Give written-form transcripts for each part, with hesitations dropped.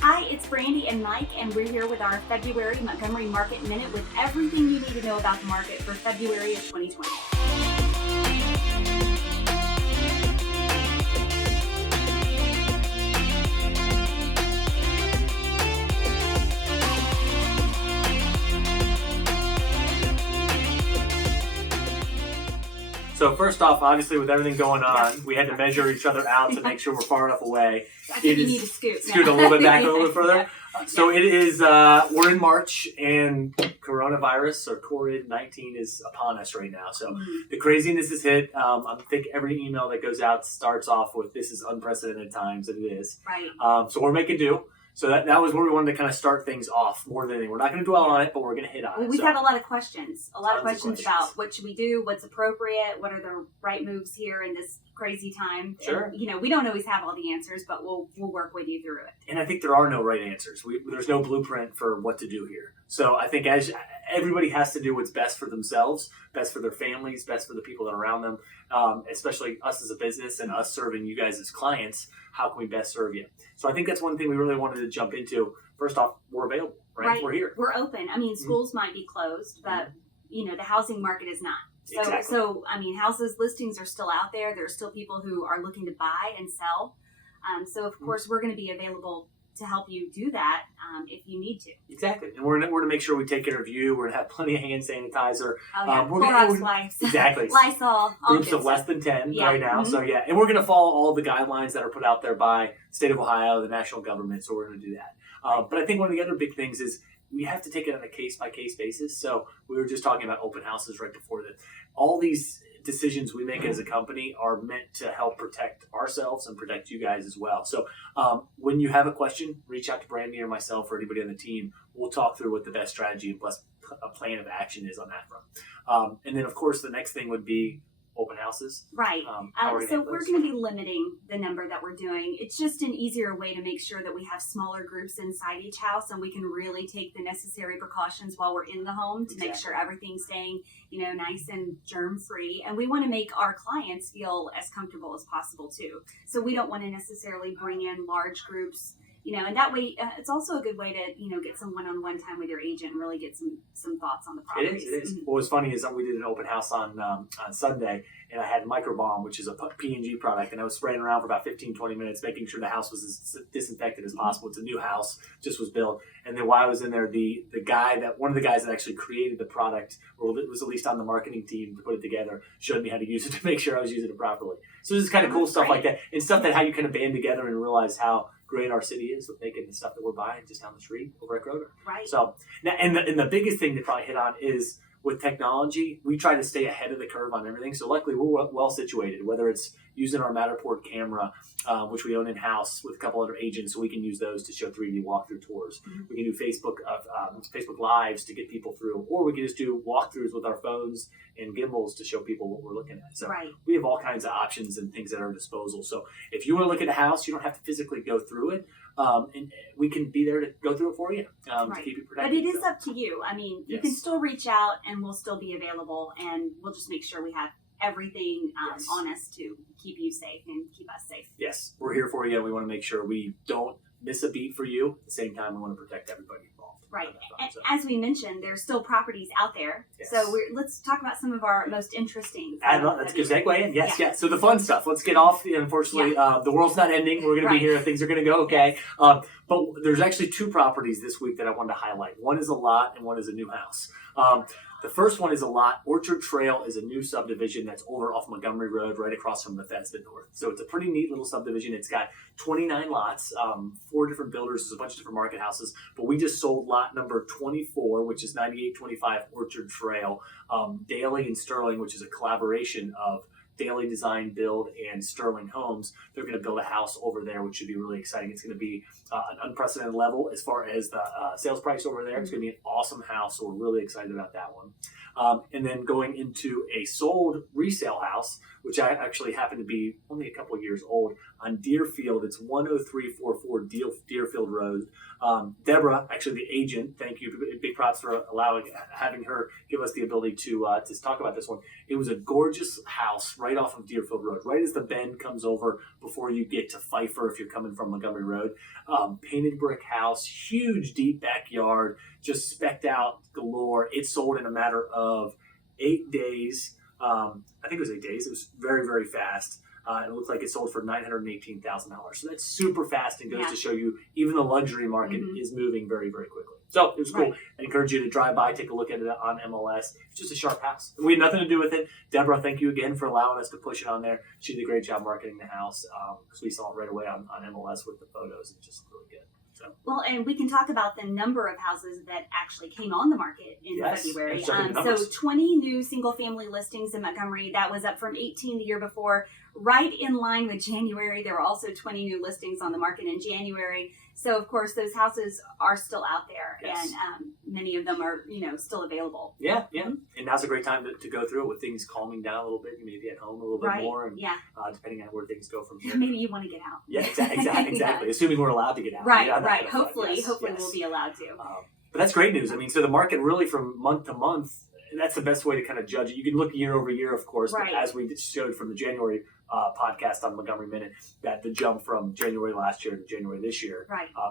Hi, it's Brandi and Mike, and we're here with our February Montgomery Market Minute with everything you need to know about the market for February of 2020. So first off, obviously with everything going on, we had to measure each other out to make sure we're far enough away. I think you need to scoot. Scoot a little bit back, a little bit further. Yeah. So it is, we're in March and coronavirus or COVID-19 is upon us right now. So the craziness is hit. I think every email that goes out starts off with, this is unprecedented times, and it is. Right. So we're making do. So that was where we wanted to kind of start things off more than anything. We're not going to dwell on it, but we're going to hit on it. We've had a lot of questions. A lot of questions about what should we do, what's appropriate, what are the right moves here in this crazy time. Sure. And, we don't always have all the answers, but we'll work with you through it. And I think there are no right answers. There's no blueprint for what to do here. So I think as everybody has to do what's best for themselves, best for their families, best for the people that are around them, especially us as a business and us serving you guys as clients. How can we best serve you? So I think that's one thing we really wanted to jump into. First off, we're available, right? We're here. We're open. I mean, schools might be closed, but the housing market is not. So, Exactly. Houses listings are still out there. There are still people who are looking to buy and sell. So of course, we're going to be available to help you do that if you need to. Exactly. And we're going to make sure we take care of you. We're going to have plenty of hand sanitizer. Oh, yeah. Clorox wipes. Exactly. Lysol. Groups of less than 10 Yeah. right now. So yeah, and we're going to follow all the guidelines that are put out there by state of Ohio, the national government. So we're going to do that. But I think one of the other big things is we have to take it on a case-by-case basis. So we were just talking about open houses right before that. All these decisions we make as a company are meant to help protect ourselves and protect you guys as well. So when you have a question, reach out to Brandi or myself or anybody on the team. We'll talk through what the best strategy and plus a plan of action is on that front. And then, of course, the next thing would be open houses. Right. So we're going to be limiting the number that we're doing. It's just an easier way to make sure that we have smaller groups inside each house and we can really take the necessary precautions while we're in the home to make sure everything's staying, nice and germ-free. And we want to make our clients feel as comfortable as possible too. So we don't want to necessarily bring in large groups, and that way it's also a good way to, get some one-on-one time with your agent and really get some thoughts on the properties. It is. What was funny is that we did an open house on Sunday, and I had microbalm, which is a P&G product, and I was spraying around for about 15-20 minutes, making sure the house was as disinfected as possible. It's a new house, just was built. And then while I was in there, one of the guys that actually created the product, or it was at least on the marketing team to put it together, showed me how to use it to make sure I was using it properly. So this is kind of cool stuff like that, and stuff that how you kind of band together and realize how great our city is with making the stuff that we're buying just down the street over at Kroger. Right. So now, and the biggest thing to probably hit on is with technology, we try to stay ahead of the curve on everything. So luckily, we're well situated, whether it's using our Matterport camera, which we own in-house with a couple other agents, so we can use those to show 3D walkthrough tours. We can do Facebook Lives to get people through, or we can just do walkthroughs with our phones and gimbals to show people what we're looking at. So we have all kinds of options and things at our disposal. So if you want to look at a house, you don't have to physically go through it. And we can be there to go through it for you to keep you protected. But it is up to you. I mean, you can still reach out and we'll still be available, and we'll just make sure we have everything on us to keep you safe and keep us safe. Yes, we're here for you. We want to make sure we don't miss a beat for you. At the same time, we want to protect everybody involved. Right. And as we mentioned, there's still properties out there. Yes. So let's talk about some of our most interesting. Let's get segue in. Yes. So the fun stuff. Let's get off. Unfortunately, the world's not ending. We're going to be here. Things are going to go okay. But there's actually two properties this week that I wanted to highlight. One is a lot and one is a new house. The first one is a lot. Orchard Trail is a new subdivision that's over off Montgomery Road, right across from Bethesda North. So it's a pretty neat little subdivision. It's got 29 lots, 4 different builders, there's a bunch of different market houses. But we just sold lot number 24, which is 9825 Orchard Trail. Daly and Sterling, which is a collaboration of Daily Design Build and Sterling Homes. They're going to build a house over there, which should be really exciting. It's going to be an unprecedented level as far as the sales price over there. It's going to be an awesome house, so we're really excited about that one. And then going into a sold resale house, which I actually happen to be only a couple of years old, on Deerfield. It's 10344 Deerfield Road. Deborah, actually the agent, thank you. Big props for having her give us the ability to talk about this one. It was a gorgeous house right off of Deerfield Road, right as the bend comes over before you get to Pfeiffer if you're coming from Montgomery Road. painted brick house, huge deep backyard, just specced out galore. It sold in a matter of 8 days. I think it was 8 days. It was very, very fast. It looked like it sold for $918,000. So that's super fast and goes to show you even the luxury market is moving very, very quickly. So it was cool. I encourage you to drive by, take a look at it on MLS. It's just a sharp house. We had nothing to do with it. Deborah, thank you again for allowing us to push it on there. She did a great job marketing the house because we saw it right away on MLS with the photos. It just looked really good. So. Well, and we can talk about the number of houses that actually came on the market in February. So 20 new single-family listings in Montgomery. That was up from 18 the year before. Right in line with January, there were also 20 new listings on the market in January. So, of course, those houses are still out there, and many of them are, still available. Yeah. And now's a great time to go through it with things calming down a little bit. You may be at home a little bit more, and depending on where things go from here. Maybe you want to get out. Yeah, exactly. Assuming we're allowed to get out. Right. Hopefully we'll be allowed to. But that's great news. I mean, so the market really from month to month, that's the best way to kind of judge it. You can look year over year, of course, but as we showed from the January podcast on Montgomery Minute, that the jump from January last year to January this year,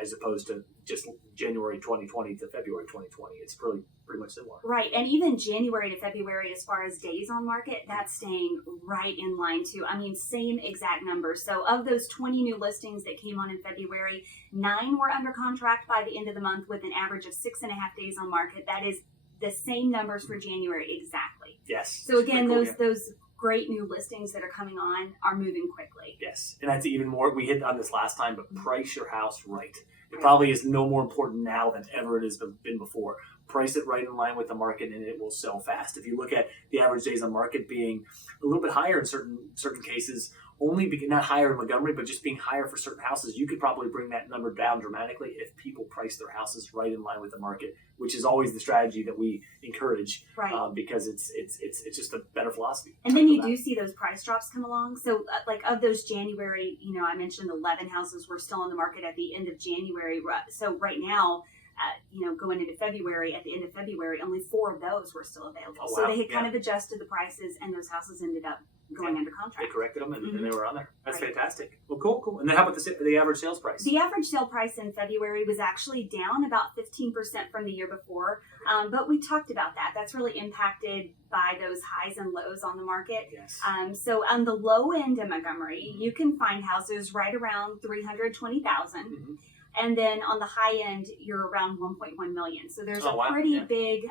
as opposed to just January 2020 to February 2020, it's pretty much similar. Right, and even January to February, as far as days on market, that's staying right in line too. I mean, same exact numbers. So of those 20 new listings that came on in February, 9 were under contract by the end of the month with an average of 6.5 days on market. That is the same numbers for January exactly. Yes. So again, those great new listings that are coming on are moving quickly. Yes, and that's even more. We hit on this last time, but price your house right. It probably is no more important now than ever it has been before. Price it right in line with the market, and it will sell fast. If you look at the average days on market being a little bit higher in certain cases, not higher in Montgomery, but just being higher for certain houses, you could probably bring that number down dramatically if people price their houses right in line with the market, which is always the strategy that we encourage, because it's just a better philosophy. And then you do see those price drops come along. So like of those January, I mentioned 11 houses were still on the market at the end of January. So right now, going into February, at the end of February, only 4 of those were still available. Oh, wow. So they had kind of adjusted the prices, and those houses ended up going under contract. They corrected them, and they were on there. That's fantastic. Well, cool. And then how about the average sales price? The average sale price in February was actually down about 15% from the year before, but we talked about that. That's really impacted by those highs and lows on the market. Yes. So on the low end in Montgomery, you can find houses right around $320,000. And then on the high end, you're around 1.1 million. So there's a pretty big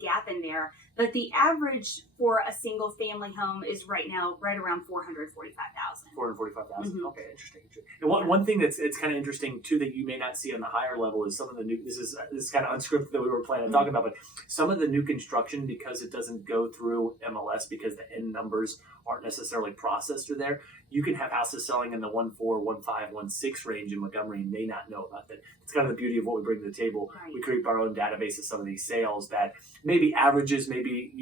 gap in there. But the average for a single family home is right now right around 445,000. 445,000. Okay, interesting. And one thing that's kind of interesting too that you may not see on the higher level is some of the new. This is kind of unscripted that we were planning on talking about, but some of the new construction, because it doesn't go through MLS because the end numbers aren't necessarily processed through there. You can have houses selling in the 1.4, 1.5, 1.6 range in Montgomery and may not know about that. It's kind of the beauty of what we bring to the table. Right. We create our own database of some of these sales that maybe averages, maybe,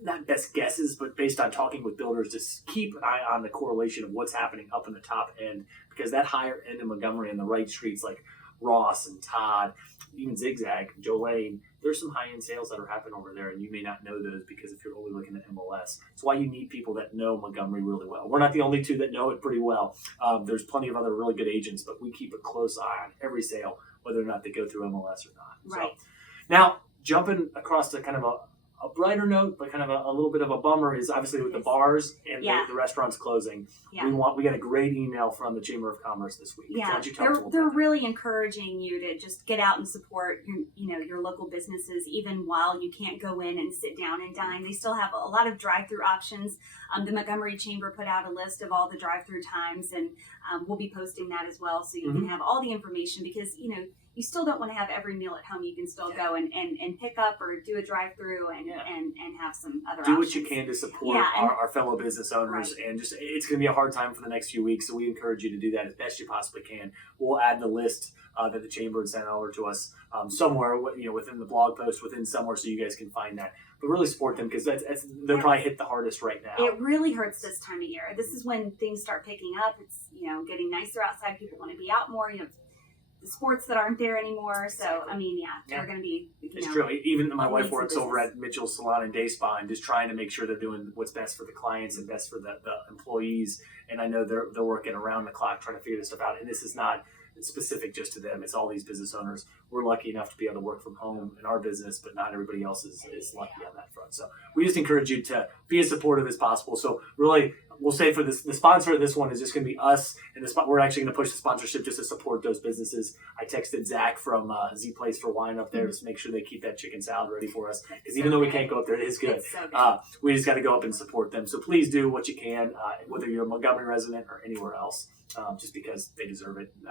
not best guesses, but based on talking with builders, just keep an eye on the correlation of what's happening up in the top end, because that higher end in Montgomery and the right streets like Ross and Todd, even Zigzag, Joe Lane, there's some high-end sales that are happening over there, and you may not know those because if you're only looking at MLS. That's why you need people that know Montgomery really well. We're not the only two that know it pretty well. There's plenty of other really good agents, but we keep a close eye on every sale, whether or not they go through MLS or not. Right. So, now, jumping across to kind of a brighter note, but kind of a little bit of a bummer is obviously with the bars and the restaurants closing. Yeah. We got a great email from the Chamber of Commerce this week. Yeah, they're really encouraging you to just get out and support your local businesses, even while you can't go in and sit down and dine. They still have a lot of drive-through options. The Montgomery Chamber put out a list of all the drive-through times, and we'll be posting that as well, so you can have all the information, because you still don't want to have every meal at home. You can still go and pick up or do a drive-through and have some other options. Do what you can to support our fellow business owners. Right. And just it's going to be a hard time for the next few weeks, so we encourage you to do that as best you possibly can. We'll add the list that the Chamber sent over to us somewhere, within the blog post, within somewhere, so you guys can find that. But really support them, because they're probably hit the hardest right now. It really hurts this time of year. This is when things start picking up. It's getting nicer outside. People want to be out more. The sports that aren't there anymore. So, they're going to be, It's true. Even my wife works over at Mitchell's Salon and Day Spa, and just trying to make sure they're doing what's best for the clients and best for the employees. And I know they're working around the clock trying to figure this stuff out. And this is not specific just to them. It's all these business owners. We're lucky enough to be able to work from home in our business, but not everybody else is lucky on that front. So we just encourage you to be as supportive as possible. So really, we'll say for this, the sponsor of this one is just going to be us, and we're actually going to push the sponsorship just to support those businesses. I texted Zach from Z Place for Wine up there to make sure they keep that chicken salad ready for us, because even though we can't go up there, it is good. It's so good. We just got to go up and support them. So please do what you can, whether you're a Montgomery resident or anywhere else, just because they deserve it. And,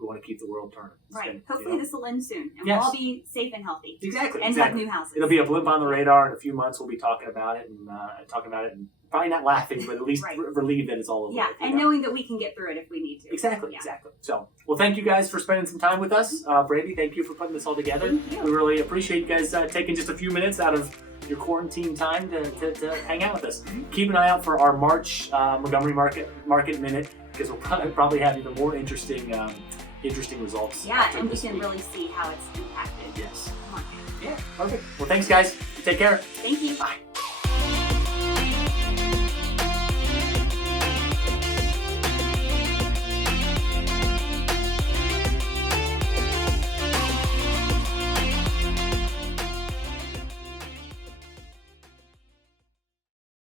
we want to keep the world turning. Right. Hopefully this will end soon, and Yes. we'll all be safe and healthy. Exactly. And have new houses. It'll be a blip on the radar. In a few months, we'll be talking about it and probably not laughing, but at least Right. relieved that it's all over. Yeah, and knowing that we can get through it if we need to. Exactly. Yeah. Exactly. So, well, thank you guys for spending some time with us. Brandi, thank you for putting this all together. Thank you. We really appreciate you guys taking just a few minutes out of your quarantine time to hang out with us. Keep an eye out for our March Montgomery Market Minute, because we'll probably have even more interesting results. Yeah, after and we this can week. really see how it's impacted. Yes. the market. Yeah, perfect. Well, thanks, guys. Take care. Thank you. Bye.